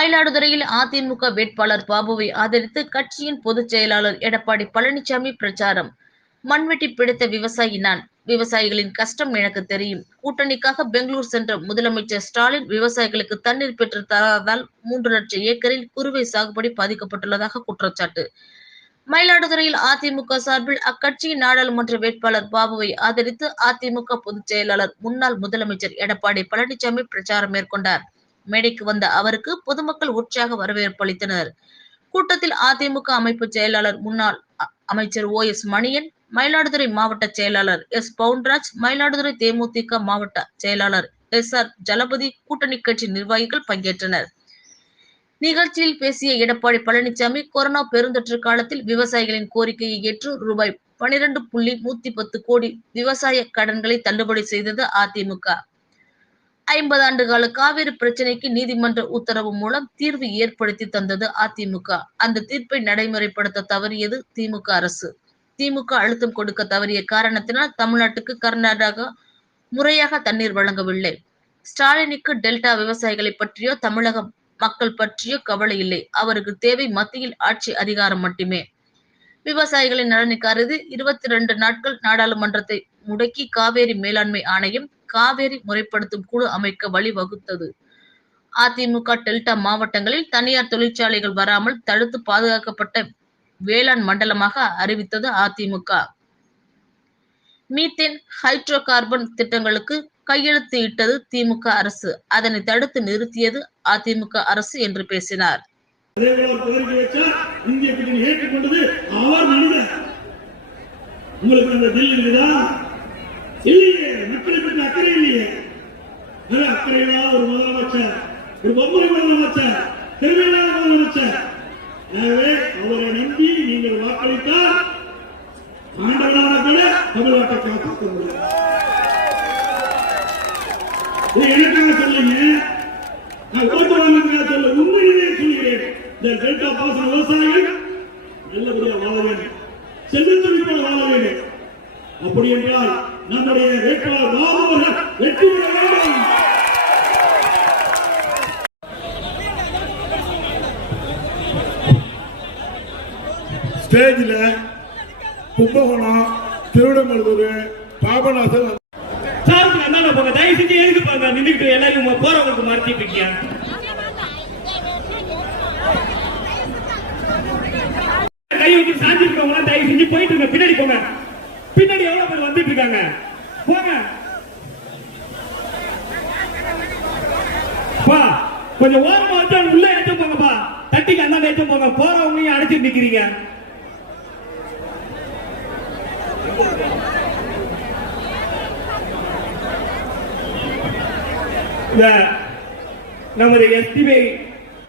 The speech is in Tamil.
மயிலாடுதுறையில் அதிமுக வேட்பாளர் பாபுவை ஆதரித்து கட்சியின் பொதுச் செயலாளர் எடப்பாடி பழனிசாமி பிரச்சாரம். மண்வெட்டி பிடித்த விவசாயி நான். விவசாயிகளின் கஷ்டம் எனக்கு தெரியும். கூட்டணிக்காக பெங்களூர் சென்ற முதலமைச்சர் ஸ்டாலின் விவசாயிகளுக்கு தண்ணீர் பெற்று தராததால் மூன்று லட்சம் ஏக்கரில் குறுவை சாகுபடி பாதிக்கப்பட்டுள்ளதாக குற்றச்சாட்டு. மயிலாடுதுறையில் அதிமுக சார்பில் அக்கட்சியின் நாடாளுமன்ற வேட்பாளர் பாபுவை ஆதரித்து அதிமுக பொதுச் செயலாளர் முன்னாள் முதலமைச்சர் எடப்பாடி பழனிசாமி பிரச்சாரம் மேற்கொண்டார். மேடைக்கு வந்த அவருக்கு பொதுமக்கள் உற்சாக வரவேற்பு அளித்தனர். கூட்டத்தில் அதிமுக அமைப்பு செயலாளர் முன்னாள் அமைச்சர் ஓ எஸ் மணியன் மயிலாடுதுறை மாவட்ட செயலாளர் எஸ் பவுன்ராஜ் மயிலாடுதுறை தேமுதிக மாவட்ட செயலாளர் எஸ் ஆர் ஜலபதி கூட்டணி கட்சி நிர்வாகிகள் பங்கேற்றனர். நிகழ்ச்சியில் பேசிய எடப்பாடி பழனிசாமி கொரோனா பெருந்தொற்று காலத்தில் விவசாயிகளின் கோரிக்கையை ஏற்று ரூபாய் பனிரெண்டு புள்ளி நூத்தி பத்து கோடி விவசாய கடன்களை தள்ளுபடி செய்தது அதிமுக. ஐம்பது ஆண்டு கால காவிரி பிரச்சனைக்கு நீதிமன்ற உத்தரவு மூலம் தீர்வு ஏற்படுத்தி தந்தது அதிமுக. அந்த தீர்ப்பை நடைமுறைப்படுத்த தவறியது திமுக அரசு. திமுக அழுத்தம் கொடுக்க தவறிய காரணத்தினால் தமிழ்நாட்டுக்கு கர்நாடகா முறையாக தண்ணீர் வழங்கவில்லை. ஸ்டாலினுக்கு டெல்டா விவசாயிகளை பற்றியோ தமிழக மக்கள் பற்றியோ கவலை இல்லை. அவருக்கு தேவை மத்தியில் ஆட்சி அதிகாரம் மட்டுமே. விவசாயிகளின் நலனை கருதி இருபத்தி ரெண்டு நாட்கள் நாடாளுமன்றத்தை முடக்கி காவேரி மேலாண்மை ஆணையம் காவேரி முறைப்படுத்தும் குழு அமைக்க வழிவகுத்தது. அதிமுக டெல்டா மாவட்டங்களில் தனியார் தொழிற்சாலைகள் வராமல் தடுத்து பாதுகாக்கப்பட்ட வேளாண் மண்டலமாக அறிவித்தது அதிமுக. மீத்தேன் ஹைட்ரோ கார்பன் திட்டங்களுக்கு கையெழுத்து இட்டது திமுக அரசு. அதனை தடுத்து நிறுத்தியது அதிமுக அரசு என்று பேசினார். அதேபோல அவர் மனிதர் உங்களுக்கு அந்த தில் இருக்குதா? இல்லையே மக்களை பற்றி அக்கறை இல்லையே. அது அக்கறையில்லாத ஒரு முதலமைச்சர் ஒரு பொம்மை முதலமைச்சர் திறமையில்லாத முதலமைச்சர். எனவே அவரை நம்பி நீங்கள் வாக்களித்தால் ஆண்டவனான கூட தமிழ்நாட்டை காப்பாற்ற முடியும். எனக்காக சொல்லுங்க நான் ஓட்டு வாங்குறதுக்காக சொல்ல உண்மையிலேயே சொல்லுகிறேன் இந்த டெல்டா பாசன விவசாயிகள் நல்லபடியா வாழ வேண்டும் செல்வத்துறை போல வாழ வேண்டும் அப்படி என்றால் நம்முடைய வேட்பாளர் பாபு அவர்கள் வெற்றி பெற வேண்டும். ஸ்டேஜில் கும்பகோணம் திருவிடமருதூர் பாபநாசம் சாருக்கு அந்தாண்ட போங்க. தயவு செஞ்சு எதுக்கு பாருங்க நின்றுக்கிட்டு எல்லாரும் போறவங்களுக்கு மறைச்சிட்டு இருக்கியா போயிட்டு இருங்க பின்னாடி போங்க. பின்னாடி எவ்வளவு பேர் வந்துட்டு இருக்காங்க போங்க. பா கொஞ்சம் ஓரமா வந்து உள்ள எடுத்து போங்கப்பா தட்டிக்கு அந்தாண்ட எடுத்து போங்க. போறவங்களையும் அடைச்சிட்டு நிக்கிறீங்க. இந்த நமது எஸ்டிபி